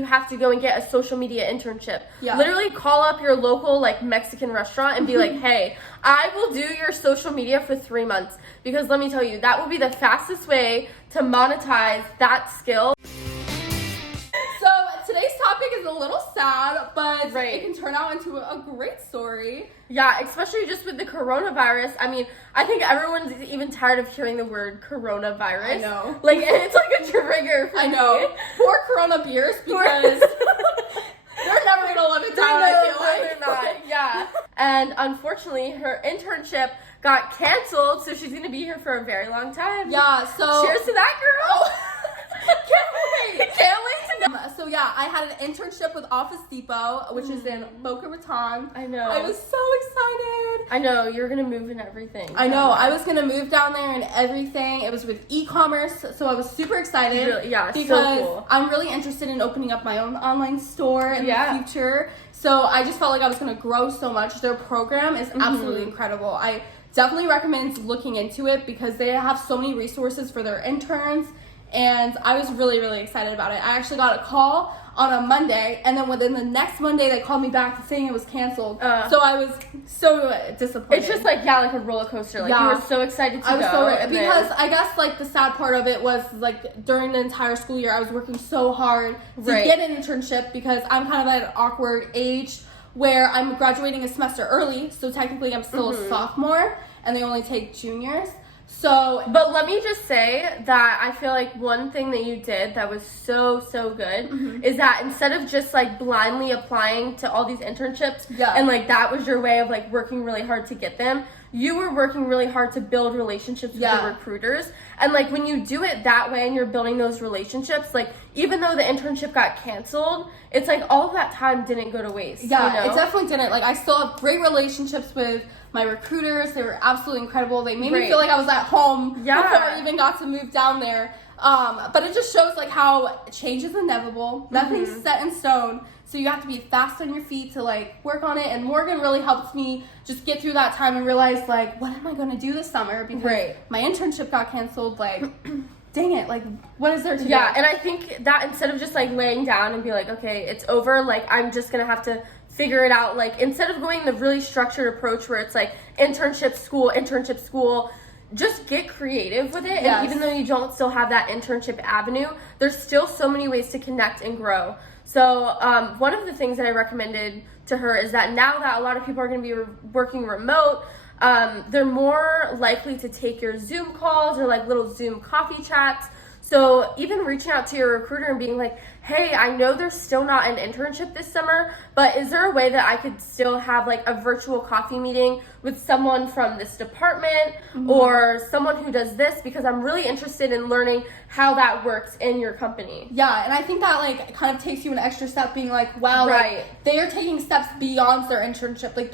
you have to go and get a social media internship. Yeah. Literally call up your local like Mexican restaurant and be like, hey, I will do your social media for 3 months, because let me tell you, that will be the fastest way to monetize that skill. So today's topic is a little sad, but Right. it can turn out into a great story. Yeah, especially just with the coronavirus. I mean, I think everyone's even tired of hearing the word coronavirus. I know. Like, it's like a trigger for I know. me. Poor Corona beers, because they're never gonna live it down, I feel like. They're not. Yeah. And unfortunately, her internship got canceled, so she's gonna be here for a very long time. Yeah, so... Cheers to that, girl! Can't wait! Can't wait to know. So yeah, I had an internship with Office Depot, which is in Boca Raton. I know. I was so excited. I know, you're gonna move and everything. I know, I was gonna move down there and everything. It was with e-commerce, so I was super excited. Really, yeah, because so cool. I'm really interested in opening up my own online store in the future. So I just felt like I was gonna grow so much. Their program is absolutely incredible. I definitely recommend looking into it because they have so many resources for their interns. And I was really, really excited about it. I actually got a call on a Monday, and then within the next Monday, they called me back saying it was canceled. So I was so disappointed. It's just like, like a roller coaster. Like, you were so excited to go. I was so, because I guess, like, the sad part of it was, like, during the entire school year, I was working so hard to get an internship because I'm kind of at an awkward age where I'm graduating a semester early, so technically I'm still a sophomore, and they only take juniors. So, but let me just say that I feel like one thing that you did that was so good is that instead of just like blindly applying to all these internships and like that was your way of like working really hard to get them, you were working really hard to build relationships with the recruiters. And like when you do it that way and you're building those relationships, like even though the internship got canceled, it's like all of that time didn't go to waste. Yeah, you know? It definitely didn't. Like I still have great relationships with my recruiters. They were absolutely incredible. They made me feel like I was at home before I even got to move down there. But it just shows like how change is inevitable. Nothing's set in stone. So you have to be fast on your feet to like work on it. And Morgan really helped me just get through that time and realize like, what am I going to do this summer? Because my internship got canceled. Like, dang it. Like, what is there to do? Yeah, and I think that instead of just like laying down and be like, okay, it's over. Like, I'm just going to have to figure it out. Like, instead of going the really structured approach where it's like internship school, just get creative with it. And even though you don't still have that internship avenue, there's still so many ways to connect and grow. So one of the things that I recommended to her is that now that a lot of people are going to be working remote, they're more likely to take your Zoom calls or like little Zoom coffee chats. So even reaching out to your recruiter and being like, hey, I know there's still not an internship this summer, but is there a way that I could still have like a virtual coffee meeting with someone from this department or someone who does this, because I'm really interested in learning how that works in your company. Yeah, and I think that like kind of takes you an extra step, being like, wow, like, they are taking steps beyond their internship. Like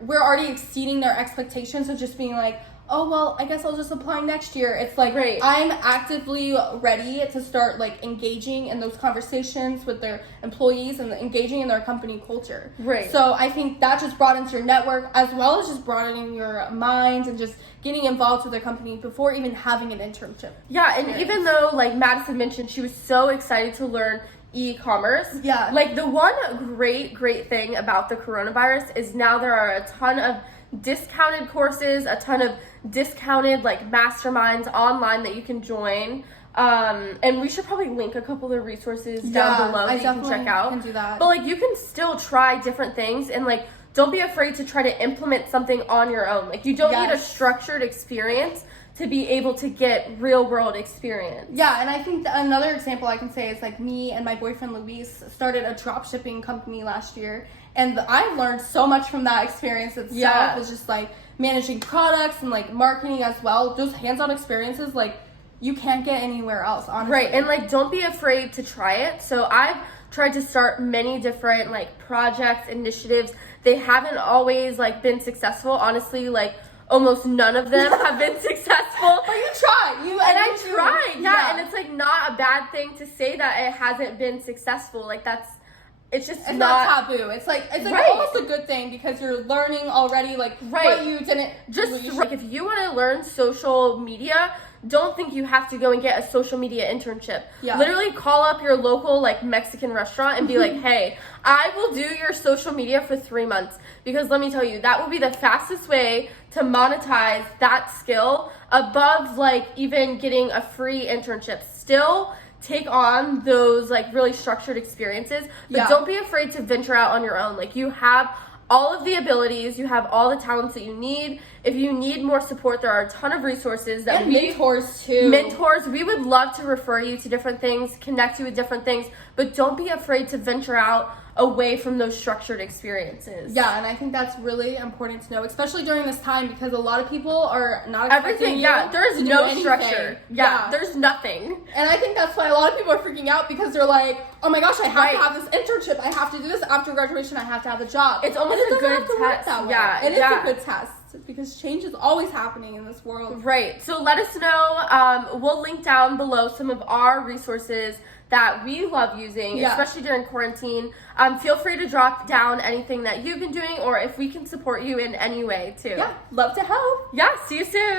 we're already exceeding their expectations of just being like, oh, well, I guess I'll just apply next year. It's like, I'm actively ready to start, like, engaging in those conversations with their employees and engaging in their company culture. So I think that just broadens your network as well as just broadening your mind and just getting involved with their company before even having an internship. Yeah, and even though, like Madison mentioned, she was so excited to learn e-commerce. Yeah. Like, the one great thing about the coronavirus is now there are a ton of discounted courses, a ton of discounted like masterminds online that you can join, and we should probably link a couple of the resources down below that you can check out. Can do that. But like you can still try different things and like don't be afraid to try to implement something on your own. Like you don't need a structured experience to be able to get real world experience. Yeah, and I think another example I can say is like me and my boyfriend Luis started a drop shipping company last year, and I learned so much from that experience itself. It was just like managing products and like marketing as well. Those hands-on experiences like you can't get anywhere else, honestly. And like don't be afraid to try it. So I've tried to start many different like projects, initiatives. They haven't always like been successful. Honestly, like almost none of them have been successful. But you tried. I tried. And it's like not a bad thing to say that it hasn't been successful. Like it's not taboo. It's like almost a good thing because you're learning already like what you didn't like if you want to learn social media, don't think you have to go and get a social media internship. Yeah. Literally call up your local like Mexican restaurant and be like, hey, I will do your social media for 3 months, because let me tell you, that will be the fastest way to monetize that skill above like even getting a free internship. Still take on those like really structured experiences, but don't be afraid to venture out on your own. Like, you have all of the abilities, you have all the talents that you need. If you need more support, there are a ton of resources that mentors too. Mentors, we would love to refer you to different things, connect you with different things, but don't be afraid to venture out away from those structured experiences. Yeah, and I think that's really important to know, especially during this time, because a lot of people are not expecting everything. Yeah, there's no structure. Yeah, there's nothing. And I think that's why a lot of people are freaking out, because they're like, oh my gosh, I have to have this internship. I have to do this after graduation. I have to have a job. It's almost a good test. Yeah, it is a good test, because change is always happening in this world. Right. So let us know. We'll link down below some of our resources that we love using, especially during quarantine. Feel free to drop down anything that you've been doing, or if we can support you in any way too. Yeah, love to help. Yeah, see you soon.